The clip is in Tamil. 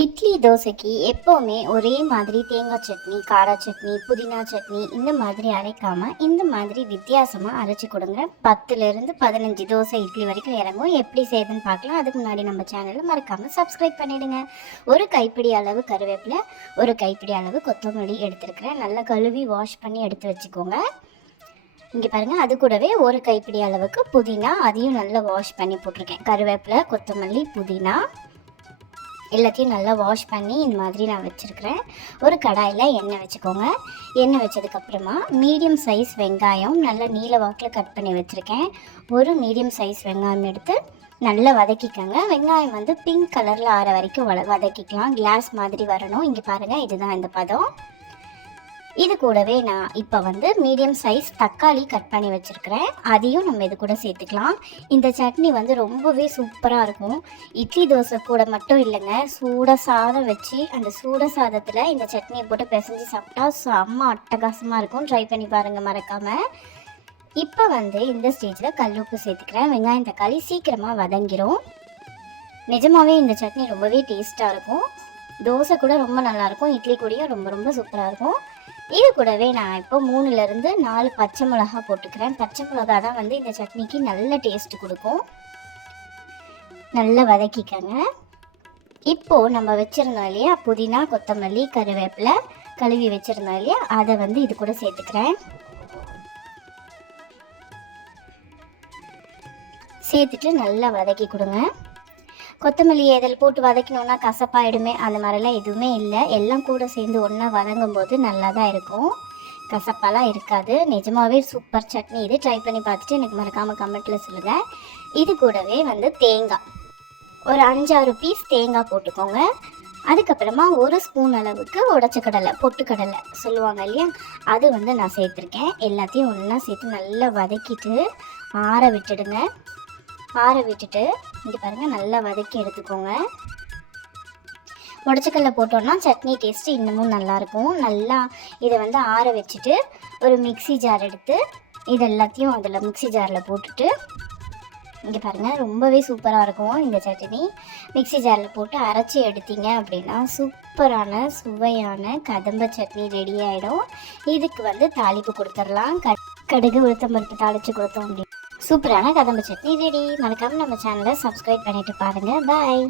இட்லி தோசைக்கு எப்போவுமே ஒரே மாதிரி தேங்காய் சட்னி, காரா சட்னி, புதினா சட்னி இந்த மாதிரி அரைக்காமல் இந்த மாதிரி வித்தியாசமாக அரைச்சி கொடுங்க. 10லேருந்து 15 தோசை இட்லி வரைக்கும் இறங்கும். எப்படி செய்யுதுன்னு பார்க்கலாம். அதுக்கு முன்னாடி நம்ம சேனலை மறக்காமல் சப்ஸ்கிரைப் பண்ணிவிடுங்க. ஒரு கைப்பிடி அளவு கருவேப்பிலை, ஒரு கைப்பிடி அளவு கொத்தமல்லி எடுத்துருக்கிறேன். நல்லா கழுவி வாஷ் பண்ணி எடுத்து வச்சுக்கோங்க. இங்கே பாருங்கள், அது கூடவே ஒரு கைப்பிடி அளவுக்கு புதினா, அதையும் நல்லா வாஷ் பண்ணி போட்டிருக்கேன். கருவேப்பிலை, கொத்தமல்லி, புதினா எல்லாத்தையும் நல்லா வாஷ் பண்ணி இந்த மாதிரி நான் வச்சுருக்கிறேன். ஒரு கடாயில் எண்ணெய் வச்சுக்கோங்க. எண்ணெய் வச்சதுக்கப்புறமா மீடியம் சைஸ் வெங்காயம் நல்லா நீல வாக்கில் கட் பண்ணி வச்சுருக்கேன். ஒரு மீடியம் சைஸ் வெங்காயம் எடுத்து நல்லா வதக்கிக்கோங்க. வெங்காயம் வந்து பிங்க் கலரில் ஆற வரைக்கும் வதக்கிக்கலாம். கிளாஸ் மாதிரி வரணும். இங்கே பாருங்கள், இதுதான் இந்த பதம். இது கூடவே நான் இப்போ வந்து மீடியம் சைஸ் தக்காளி கட் பண்ணி வச்சுருக்கிறேன். அதையும் நம்ம இது கூட சேர்த்துக்கலாம். இந்த சட்னி வந்து ரொம்பவே சூப்பராக இருக்கும். இட்லி தோசை கூட மட்டும் இல்லைங்க, சூட சாதம் வச்சு அந்த சூட சாதத்தில் இந்த சட்னியை போட்டு பிசைஞ்சு சாப்பிட்டா செம்ம அட்டகாசமாக இருக்கும். ட்ரை பண்ணி பாருங்கள் மறக்காமல். இப்போ வந்து இந்த ஸ்டேஜில் கல்லுப்பு சேர்த்துக்கிறேன். வெங்காயம் தக்காளி சீக்கிரமாக வதங்கிரும். நிஜமாகவே இந்த சட்னி ரொம்பவே டேஸ்ட்டாக இருக்கும். தோசை கூட ரொம்ப நல்லாயிருக்கும், இட்லி கூடயும் ரொம்ப ரொம்ப சூப்பராக இருக்கும். இது கூடவே நான் இப்போ 3லேருந்து 4 பச்சை மிளகா போட்டுக்கிறேன். பச்சை மிளகா தான் வந்து இந்த சட்னிக்கு நல்ல டேஸ்ட் கொடுக்கும். நல்லா வதக்கிக்கங்க. இப்போது நம்ம வச்சுருந்தோம் இல்லையா புதினா, கொத்தமல்லி, கருவேப்பிலை கழுவி வச்சுருந்தோம் இல்லையா, அதை வந்து இது கூட சேர்த்துக்கிறேன். சேர்த்துட்டு நல்லா வதக்கி கொடுங்க. கொத்தமல்லி இதில் போட்டு வதக்கணுன்னா கசப்பாயிடுமே, அந்த மாதிரிலாம் எதுவுமே இல்லை. எல்லாம் கூட சேர்ந்து ஒன்றா வதங்கும் போது நல்லா தான் இருக்கும், கசப்பாலாம் இருக்காது. நிஜமாகவே சூப்பர் சட்னி இது. ட்ரை பண்ணி பார்த்துட்டு எனக்கு மறக்காமல் கமெண்ட்டில் சொல்லுங்கள். இது கூடவே வந்து தேங்காய் ஒரு 5-6 பீஸ் தேங்காய் போட்டுக்கோங்க. அதுக்கப்புறமா 1 ஸ்பூன் அளவுக்கு உடச்சக்கடலை, பொட்டுக்கடலை சொல்லுவாங்க இல்லையா, அது வந்து நான் சேர்த்துருக்கேன். எல்லாத்தையும் ஒன்றா சேர்த்து நல்லா வதக்கிட்டு ஆற விட்டுடுங்க. ஆற விட்டுட்டு இங்கே பாருங்கள், நல்லா வதக்கி எடுத்துக்கோங்க. உடச்சக்கல்ல போட்டோன்னா சட்னி டேஸ்ட்டு இன்னமும் நல்லாயிருக்கும். நல்லா இதை வந்து ஆற வச்சுட்டு ஒரு மிக்ஸி ஜார் எடுத்து இது எல்லாத்தையும் அதில் மிக்ஸி ஜாரில் போட்டுட்டு இங்கே பாருங்கள், ரொம்பவே சூப்பராக இருக்கும் இந்த சட்னி. மிக்ஸி ஜாரில் போட்டு அரைச்சி எடுத்தீங்க அப்படின்னா சூப்பரான சுவையான கதம்ப சட்னி ரெடி ஆகிடும். இதுக்கு வந்து தாளிப்பு கொடுத்துடலாம். கடுகு, உளுத்தம்பருப்பு தாளித்து கொடுத்தோம் அப்படின்னு சூப்பரான கதம்ப சட்னி ரெடி. மறக்காமல் நம்ம சேனலை சப்ஸ்கிரைப் பண்ணிவிட்டு பாருங்கள். பாய்.